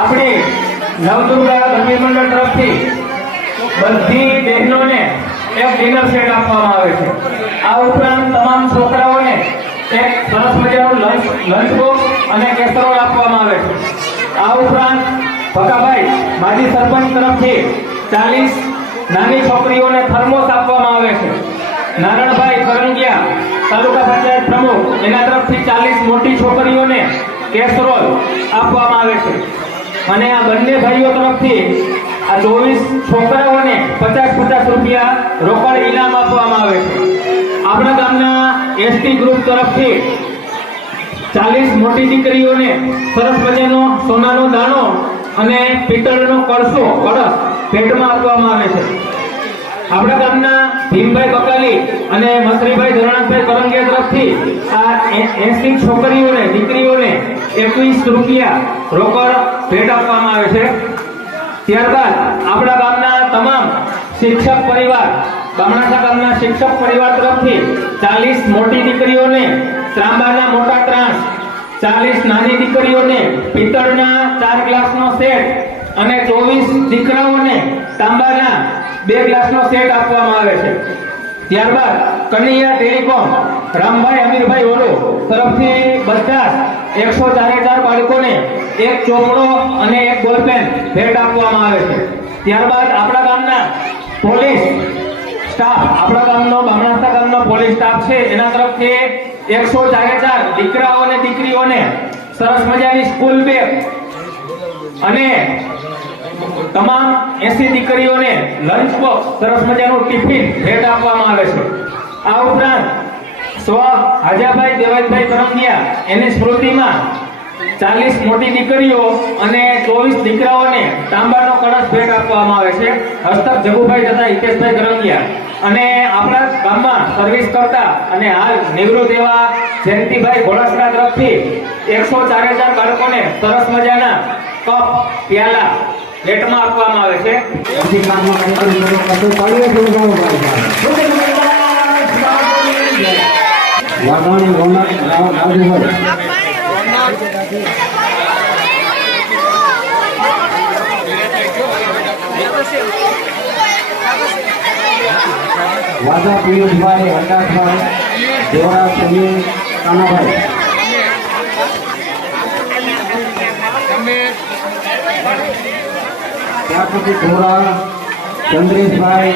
આપણી નવદુર્ગા ગરબી મંડળ તરફથી બધી બહેનોને એક ડિનર સેટ આપવામાં આવે છે। આ ઉપરાંત તમામ છોકરાઓને એક સરસ મજાનું લંચ બોક્સ અને કેસરોલ આપવામાં આવે છે। આ ઉપરાંત ભકાભાઈ માજી સરપંચ તરફથી 40 નાની છોકરીઓને થર્મોસ આપવામાં આવે છે। નારણભાઈ કરંગિયા તાલુકા પંચાયત પ્રમુખ એના તરફથી 40 મોટી છોકરીઓને કેસરોલ આપવામાં આવે છે। અને આ બંને ભાઈઓ તરફથી આ 24 છોકરાઓને 50 રૂપિયા રોકડ ઇનામ આપવામાં આવે છે। આપણા ગામના એસટી ગ્રુપ તરફથી 40 મોટી દીકરીઓને સરસ મજાનો સોનાનો દાણો અને પિત્તળનો કળશ ભેટમાં આપવામાં આવે છે। આપણા ગામના ભીમભાઈ બકાલી અને મસરીભાઈ ધરણાભાઈ કરંગિયા તરફથી આ 80 છોકરીઓને દીકરીઓને 21 રૂપિયા રોકડ ભેટ આપવામાં આવે છે। ત્યારબાદ આપણા ગામના તમામ શિક્ષક પરિવાર બામણાસા ગામના શિક્ષક પરિવાર તરફથી 40 મોટી દીકરીઓને ત્રાંબાના મોટા ત્રાસ, 40 નાની દીકરીઓને પિત્તળના 4 ગ્લાસનો સેટ અને 24 દીકરાઓને તાંબાના 2 ગ્લાસનો સેટ આપવામાં આવે છે। ત્યારબાદ કનૈયા ટેલિકોમ રામભાઈ અમીરભાઈ ઓરો તરફથી બધા 104 બાળકોને એક ચોપડો અને એક બોલપેન ભેટ આપવામાં આવે છે। ત્યારબાદ આપણા ગામના પોલીસ સ્ટાફ બામણાસા ગામનો પોલીસ સ્ટાફ છે એના તરફથી 104 દીકરાઓ અને દીકરીઓને સરસ મજાની સ્કૂલ બેગ અને તમામ 80 દીકરીઓને લંચ બોક્સ સરસ મજાનું ટિફિન ભેટ આપવામાં આવે છે। આ ઉપરાંત હાજાભાઈ દેવાજભાઈ કરંગિયા એની સ્મૃતિમાં 40 મોટી દીકરીઓ અને 24 દીકરાઓને તાંબાનો કળશ ભેટ આપવામાં આવે છે। હસ્તક જગુભાઈ તથા હિતેશભાઈ કરંગિયા અને આપણા ગામમાં સર્વિસ કરતા અને હાલ નિવૃત્ત એવા જયંતિભાઈ ઘોડાસરા તરફથી 104 બાળકોને સરસ મજાના કપ પ્યાલા ભેટમાં આપવામાં આવે છે। વાજા પિયુષભાઈ હરદાસભાઈ દેવરા સમીર કાનાભાઈ ત્યાર પછી ધોરા ચંદ્રેશભાઈ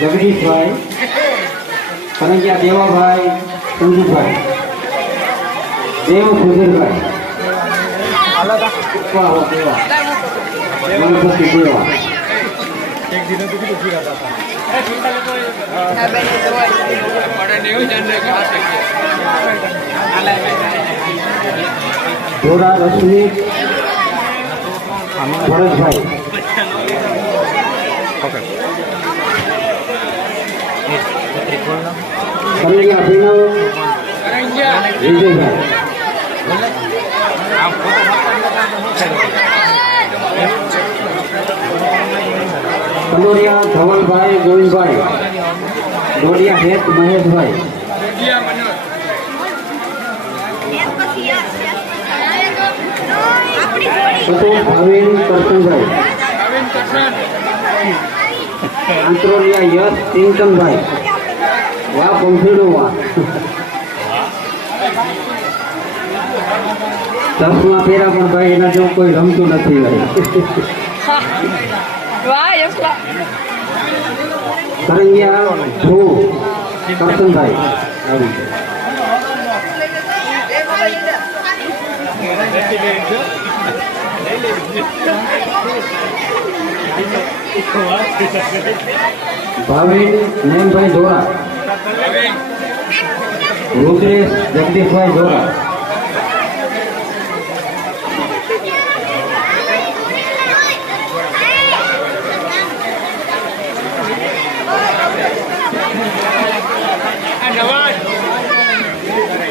જગદીશભાઈ કરંગિયા દેવાભાઈ સંજીભાઈ દેવ સુધીરભાઈ ગણપતિ દેવા ધોરા રશ્મિ ભરતભાઈ કરંગિયા અભિનવ વિજયભાઈ કલોરિયા ધવલભાઈ ગોવિંદભાઈ ડોડિયા હેત મહેશભાઈ કટોલ ભાવિન કરશનભાઈ આંતરોલિયા યશ ચિંતનભાઈ વાહ પંખીડો વાહ ચશ્મા પહેરા પણ ભાઈ એના જેવું કોઈ રમતું નથી ભાઈ કરંગિયા ધ્રુવ કરશનભાઈ ભાવિન નેમભાઈ ધોરા રુદ્રેશ જગદીશભાઈ ધોરા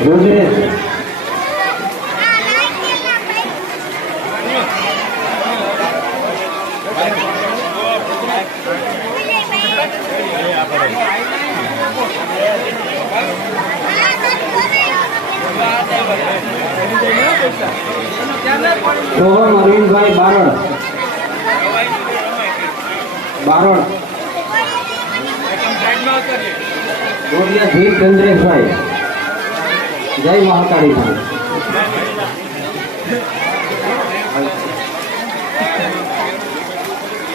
રુદ્રેશ સોહમ અરવિંદભાઈ બારડ. ડોડિયા ધીર ચંદ્રેશભાઈ. જય મહાકાળી ભાઈ.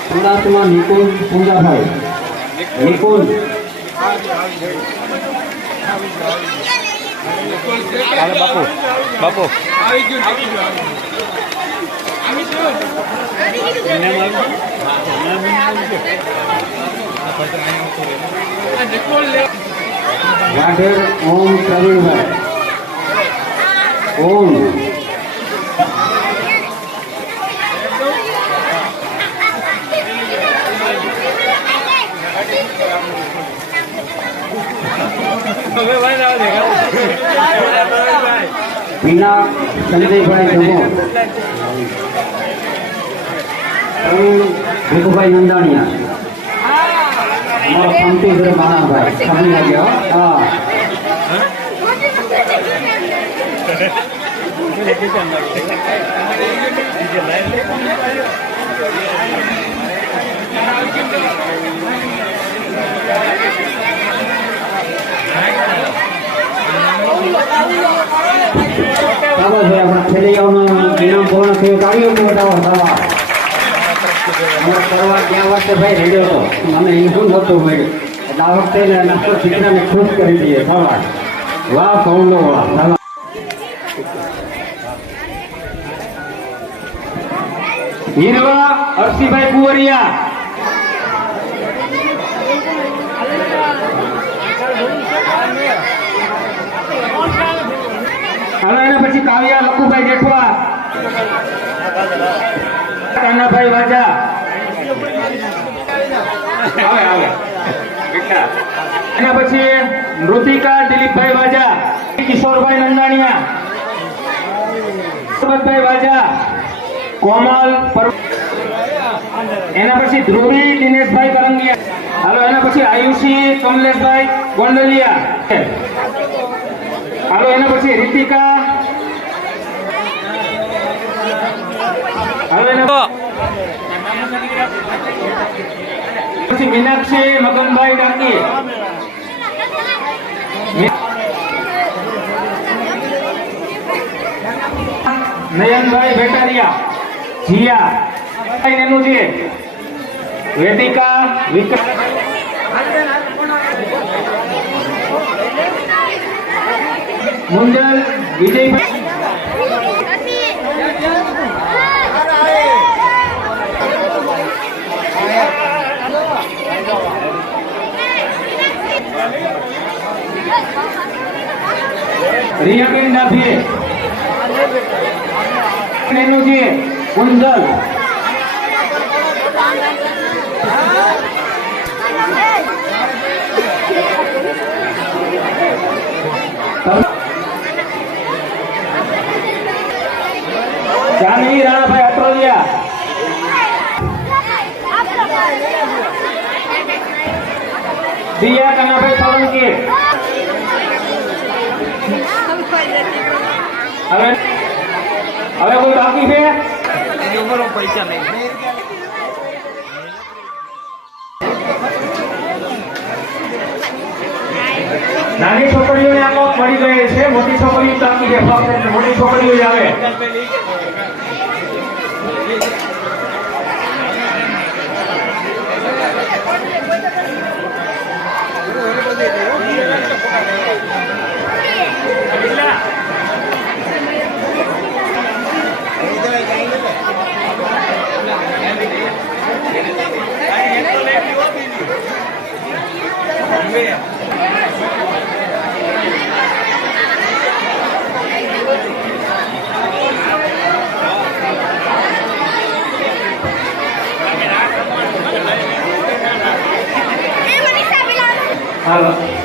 સુરતમાં નિકુંજ પૂજાભાઈ. નિકુંજ. બાપુ વાઢેર ઓમ પ્રવીણભાઈ. ઓમ. પીના સંજયભાઈ જમો. ભીખુભાઈ નંદાણીયા. અમારો પંક્તિ ઘરે બાણાભાઈ સમજી લાગ્યો. હા. શાબાશભાઈ, આપણા ખેલૈયાઓનું ઇનામ પૂર્ણ થયું. તાળીઓ બતાવો. શાબાશ. અમારે કરવા ગયા વર્ષે ભાઈ રેડ્યો હતો, મને ઇનામ નહોતું મળ્યું. એટલે આ વખતે નાસ્તો દીકરાને ખુશ કરી દઈએ. શાબાશ. વાહ કૌંડો વાહ. શાબાશ. હીરવા અરસીભાઈ કુંવરિયા. હવે એના પછી કાવ્યા લખુભાઈ જેઠવા. કાનાભાઈ વાજા. આવે એના પછી મૃતિકા દિલીપભાઈ વાજા. કિશોરભાઈ નંદાણીયા. સુરતભાઈ વાજા. કોમલ. એના પછી ધ્રુવી દિનેશભાઈ કરંગિયા. હાલો એના પછી આયુષી કમલેશભાઈ ગોંડલિયા. હાલો એના પછી રીતિકા. હાલો એના પછી મીનાક્ષી મગનભાઈ ડાકી. નયનભાઈ ભેટારિયા. જીયા એનું છે. વેદિકા વિક્રમ. મુંજલ વિજયભાઈ. રિયાબેન ડાભી. એનું છે મુંજલ. જાનવી રાણાભાઈ અટરોલિયા. દિયા કનાભાઈ સોલંકી. હવે કોઈ બાકી છે? પૈસા નહીં. નાની છોકરીઓને આ મોક મળી ગઈ છે. મોટી છોકરીઓ બાકી છે. ફક્ત મોટી છોકરીઓ જ આવે. હાલો